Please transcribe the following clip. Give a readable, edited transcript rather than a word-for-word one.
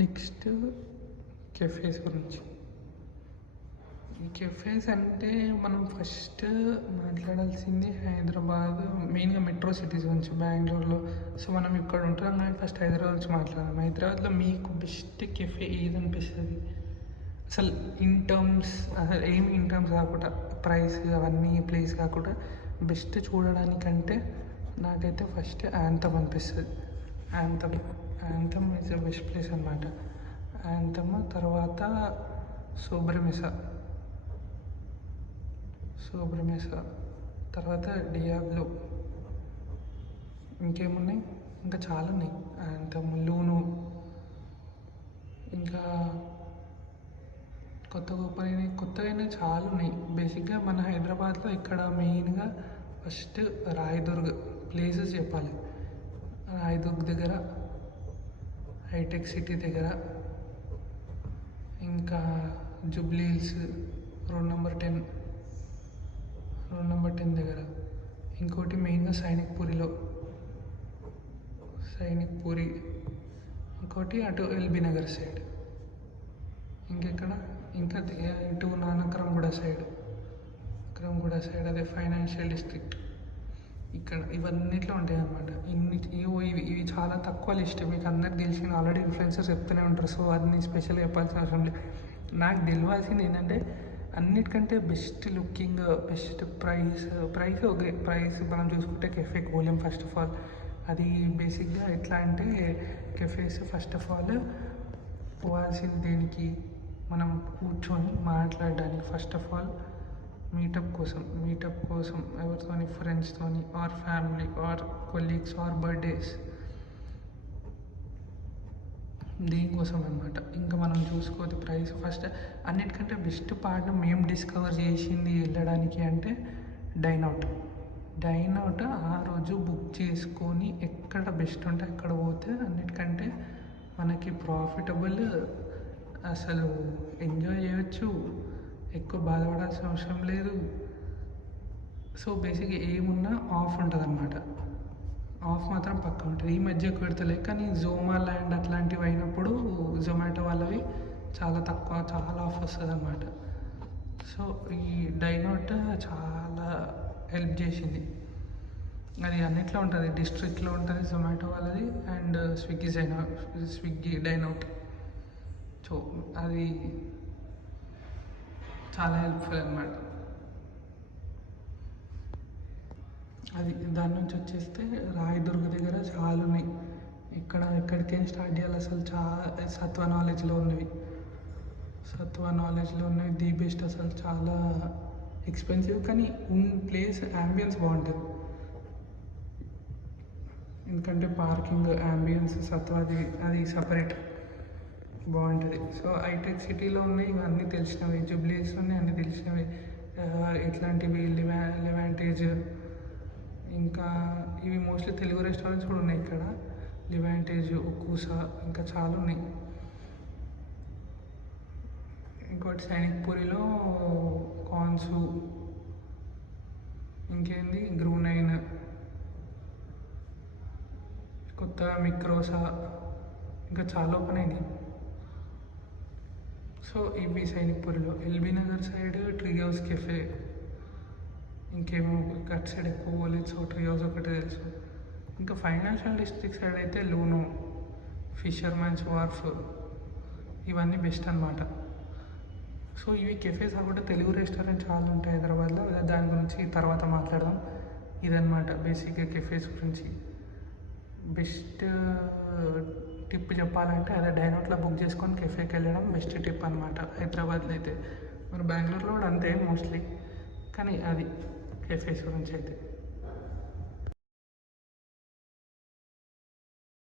Next cafes గురించి. ఈ cafes అంటే మనం ఫస్ట్ మాట్లాడాల్సింది హైదరాబాద్, మెయిన్గా మెట్రో సిటీస్ గురించి. బెంగళూరులో సో మనం ఇక్కడ ఉంటున్నాం కానీ ఫస్ట్ హైదరాబాద్ గురించి మాట్లాడదాం. హైదరాబాద్లో మీకు బెస్ట్ కెఫే ఏది అనిపిస్తుంది అసలు? ఇన్ టర్మ్స్ అసలు ఏమి ఇన్ టర్మ్స్ కాకుండా, ప్రైస్ అవన్నీ ప్లేస్ కాకుండా బెస్ట్ చూడడానికంటే నాకైతే ఫస్ట్ యాంథమ్ అనిపిస్తుంది. Anthem is the best place అనమాట. యాంథమ్ తర్వాత సోబ్రమెసా తర్వాత డియాబ్లో. ఇంకేమున్నాయి? ఇంకా చాలా ఉన్నాయి. యాంథమ్, లూను, ఇంకా కొత్తగా చాలా ఉన్నాయి. బేసిక్గా మన హైదరాబాద్లో ఇక్కడ మెయిన్గా ఫస్ట్ రాయదుర్గ్ ప్లేసెస్ చెప్పాలి. రాయదుర్గ్ దగ్గర, హైటెక్ సిటీ దగ్గర, ఇంకా జూబ్లీ హిల్స్ రోడ్ నెంబర్ 10 దగ్గర, ఇంకోటి మెయిన్గా సైనిక్ పూరి, ఇంకోటి అటు ఎల్బీ నగర్ సైడ్, ఇంకా ఇటు క్రమ్గూడ సైడ్ అదే ఫైనాన్షియల్ డిస్ట్రిక్ట్. ఇక్కడ ఇవన్నిట్లో ఉంటాయి అన్నమాట. ఇవి చాలా తక్కువ లిస్ట్. మీకు అందరికి తెలిసిన ఆల్రెడీ ఇన్ఫ్లుయెన్సర్స్ చెప్తూనే ఉంటారు. సో అన్ని స్పెషల్గా చెప్పాల్సిన అవసరం లేదు. నాకు తెలియాల్సింది ఏంటంటే అన్నిటికంటే best looking, best price okay. Price మనం చూసుకుంటే కెఫేకి పోలేం ఫస్ట్ ఆఫ్ ఆల్. అది బేసిక్గా ఎట్లా అంటే కెఫేస్ ఫస్ట్ ఆఫ్ ఆల్ పోవాల్సింది దేనికి, మనం కూర్చొని మాట్లాడడానికి. ఫస్ట్ ఆఫ్ ఆల్ మీటప్ కోసం ఎవరితోని, ఫ్రెండ్స్తోని or family or colleagues or birthdays, దీనికోసం అనమాట. ఇంకా మనం చూసుకోవద్దు ప్రైస్. ఫస్ట్ అన్నిటికంటే బెస్ట్ పార్ట్ మేము డిస్కవర్ చేసింది వెళ్ళడానికి అంటే డైన్ అవుట్. ఆ రోజు బుక్ చేసుకొని ఎక్కడ బెస్ట్ ఉంటే అక్కడ పోతే అన్నిటికంటే మనకి ప్రాఫిటబుల్, అసలు ఎంజాయ్ చేయవచ్చు, ఎక్కువ బాధపడాల్సిన అవసరం లేదు. సో బేసిక్గా ఏమున్నా ఆఫ్ ఉంటుంది అన్నమాట. ఆఫ్ మాత్రం పక్కా ఉంటుంది. ఈ మధ్య పెడతలే, కానీ జోమా ల్యాండ్ అట్లాంటివి అయినప్పుడు జొమాటో వాళ్ళవి చాలా తక్కువ, చాలా ఆఫ్ వస్తుంది అన్నమాట. సో ఈ డైన్ అవుట్ చాలా హెల్ప్ చేసింది. అది అన్నిట్లో ఉంటుంది, డిస్ట్రిక్ట్లో ఉంటుంది జొమాటో వాళ్ళది and Swiggy dine out. So అది చాలా హెల్ప్ఫుల్ అన్నమాట. అది దాని నుంచి వచ్చేస్తే రాయదుర్గ్ దగ్గర చాలా ఉన్నాయి. ఎక్కడికైనా స్టార్ట్ చేయాలి అసలు. సత్వ నాలెడ్జ్లో ఉన్నవి ది బెస్ట్. అసలు చాలా ఎక్స్పెన్సివ్ కానీ ప్లేస్ యాంబియన్స్ బాగుంటుంది. ఎందుకంటే పార్కింగ్, యాంబియన్స్, అది సపరేట్ బాగుంటుంది. సో హైటెక్ సిటీలో ఉన్నాయి, ఇవన్నీ తెలిసినవి. జూబ్లీ హిల్స్ ఉన్నాయి, అన్నీ తెలిసినవి. ఇట్లాంటివి లివాంటేజ్, ఇంకా ఇవి మోస్ట్లీ తెలుగు రెస్టారెంట్స్ కూడా ఉన్నాయి ఇక్కడ. లివాంటేజ్, ఉక్కూసా, ఇంకా చాలా ఉన్నాయి. ఇంకోటి సైనిక్ పూరిలో కాన్సు, ఇంకేంది గ్రూనైన్, కొత్తగా మిక్రోసా, ఇంకా చాలా ఓపెన్ అయినాయి. సో ఇవి సైనిక్ పూరిలో. LB Nagar side tree house cafe, ఇంకేమో అటు సైడ్ ఎక్కువ పోలేదు. సో ట్రీ హౌస్ ఒకటి తెలుసు. ఇంకా ఫైనాన్షియల్ డిస్ట్రిక్ట్ సైడ్ అయితే లూనో, ఫిషర్మ్యాన్స్ వార్ఫ్, ఇవన్నీ బెస్ట్ అనమాట. సో ఇవి కెఫేస్ కాకుండా తెలుగు రెస్టారెంట్ చాలా ఉంటాయి హైదరాబాద్లో. దాని గురించి తర్వాత మాట్లాడదాం. ఇదన్నమాట బేసిక్గా కెఫేస్ గురించి. బెస్ట్ టిప్ చెప్పాలంటే అదే డైన్ అవుట్లో బుక్ చేసుకొని కెఫేకి వెళ్ళడం బెస్ట్ టిప్ అనమాట హైదరాబాద్లో అయితే. మరి బెంగళూరులో కూడా అంతే మోస్ట్లీ, కానీ అది కెఫేస్ గురించి అయితే.